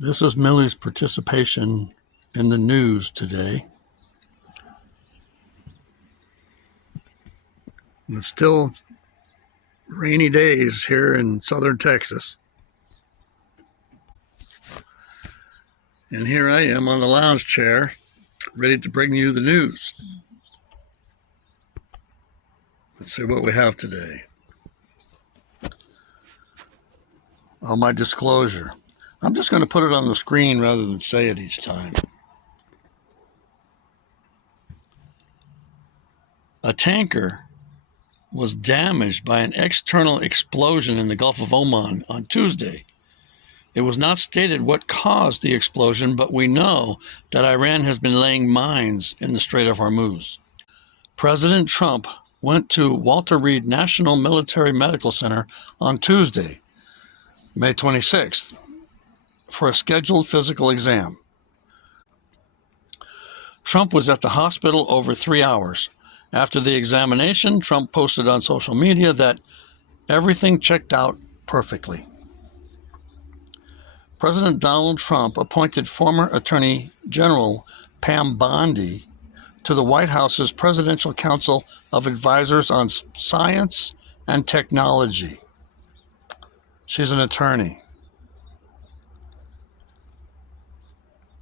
This is Millie's participation in the news today. It's still rainy days here in southern Texas. And here I am on the lounge chair, ready to bring you the news. Let's see what we have today. Oh, my disclosure. I'm just going to put it on the screen rather than say it each time. A tanker was damaged by an external explosion in the Gulf of Oman on Tuesday. It was not stated what caused the explosion, but we know that Iran has been laying mines in the Strait of Hormuz. President Trump went to Walter Reed National Military Medical Center on Tuesday, May 26th, for a scheduled physical exam. Trump was at the hospital over 3 hours. After the examination, Trump posted on social media that everything checked out perfectly. President Donald Trump appointed former Attorney General Pam Bondi to the White House's Presidential Council of Advisors on Science and Technology. She's an attorney.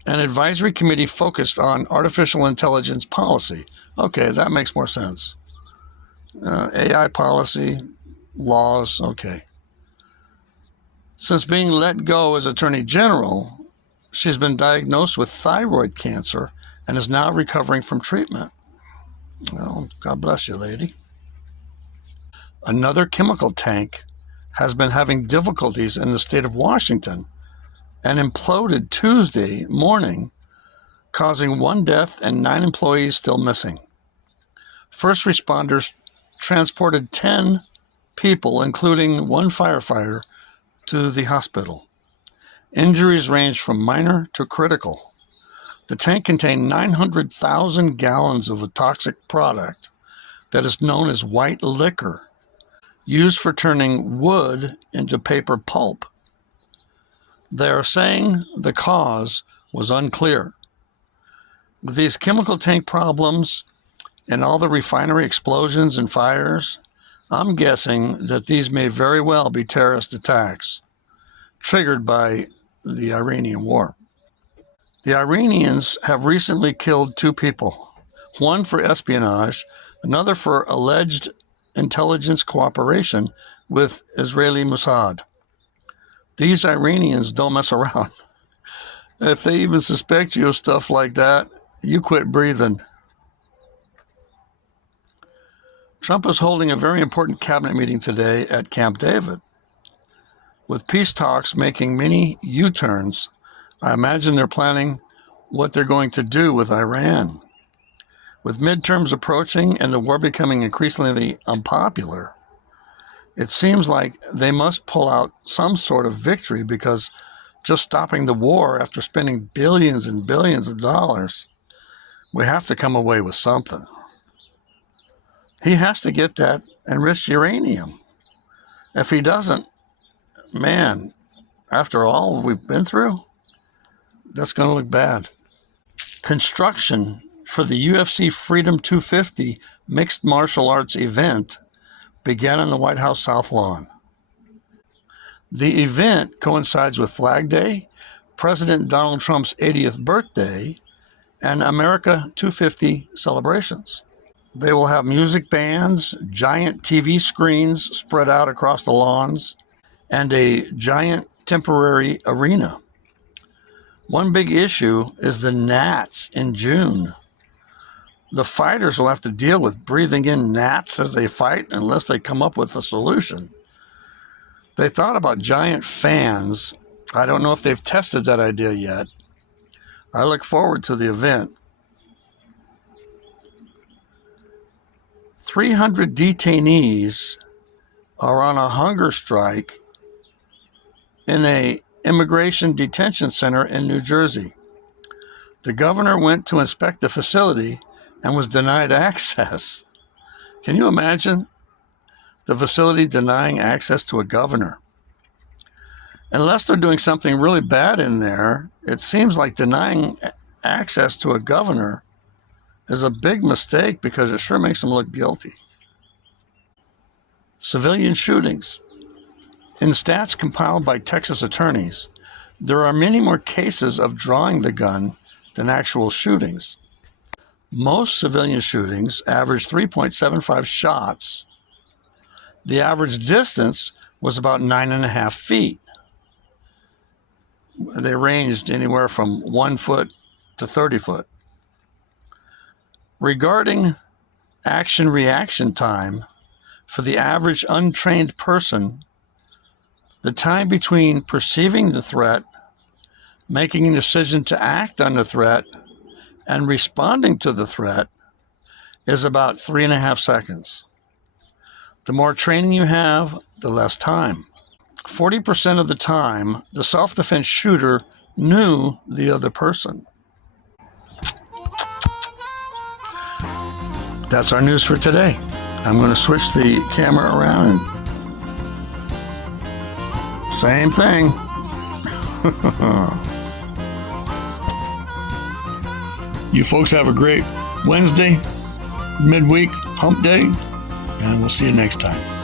An advisory committee focused on artificial intelligence policy. Okay, that makes more sense. AI policy, laws, okay. Since being let go as Attorney General, she's been diagnosed with thyroid cancer and is now recovering from treatment. Well, God bless you, lady. Another chemical tank has been having difficulties in the state of Washington and imploded Tuesday morning, causing 1 death and 9 employees still missing. First responders transported 10 people, including 1 firefighter, to the hospital. Injuries ranged from minor to critical. The tank contained 900,000 gallons of a toxic product that is known as white liquor, used for turning wood into paper pulp. They are saying the cause was unclear. With these chemical tank problems and all the refinery explosions and fires, I'm guessing that these may very well be terrorist attacks triggered by the Iranian war. The Iranians have recently killed 2 people, one for espionage, another for alleged intelligence cooperation with Israeli Mossad. These Iranians don't mess around. If they even suspect you of stuff like that, you quit breathing. Trump is holding a very important cabinet meeting today at Camp David. With peace talks making many U-turns, I imagine they're planning what they're going to do with Iran. With midterms approaching and the war becoming increasingly unpopular, it seems like they must pull out some sort of victory, because just stopping the war after spending billions and billions of dollars, we have to come away with something. He has to get that enriched uranium. If he doesn't, man, after all we've been through, that's going to look bad. Construction for the UFC Freedom 250 mixed martial arts event began on the White House South Lawn. The event coincides with Flag Day, President Donald Trump's 80th birthday, and America 250 celebrations. They will have music bands, giant TV screens spread out across the lawns, and a giant temporary arena. One big issue is the gnats in June. The fighters will have to deal with breathing in gnats as they fight unless they come up with a solution. They thought about giant fans. I don't know if they've tested that idea yet. I look forward to the event. 300 detainees are on a hunger strike in an immigration detention center in New Jersey. The governor went to inspect the facility and was denied access. Can you imagine the facility denying access to a governor? Unless they're doing something really bad in there, it seems like denying access to a governor is a big mistake because it sure makes them look guilty. Civilian shootings. In stats compiled by Texas attorneys, there are many more cases of drawing the gun than actual shootings. Most civilian shootings average 3.75 shots. The average distance was about 9.5 feet. They ranged anywhere from 1 foot to 30 foot. Regarding action-reaction time, for the average untrained person, the time between perceiving the threat, making a decision to act on the threat, and responding to the threat is about 3.5 seconds. The more training you have, the less time. 40% of the time, the self-defense shooter knew the other person. That's our news for today. I'm going to switch the camera around and same thing. You folks have a great Wednesday, midweek, hump day, and we'll see you next time.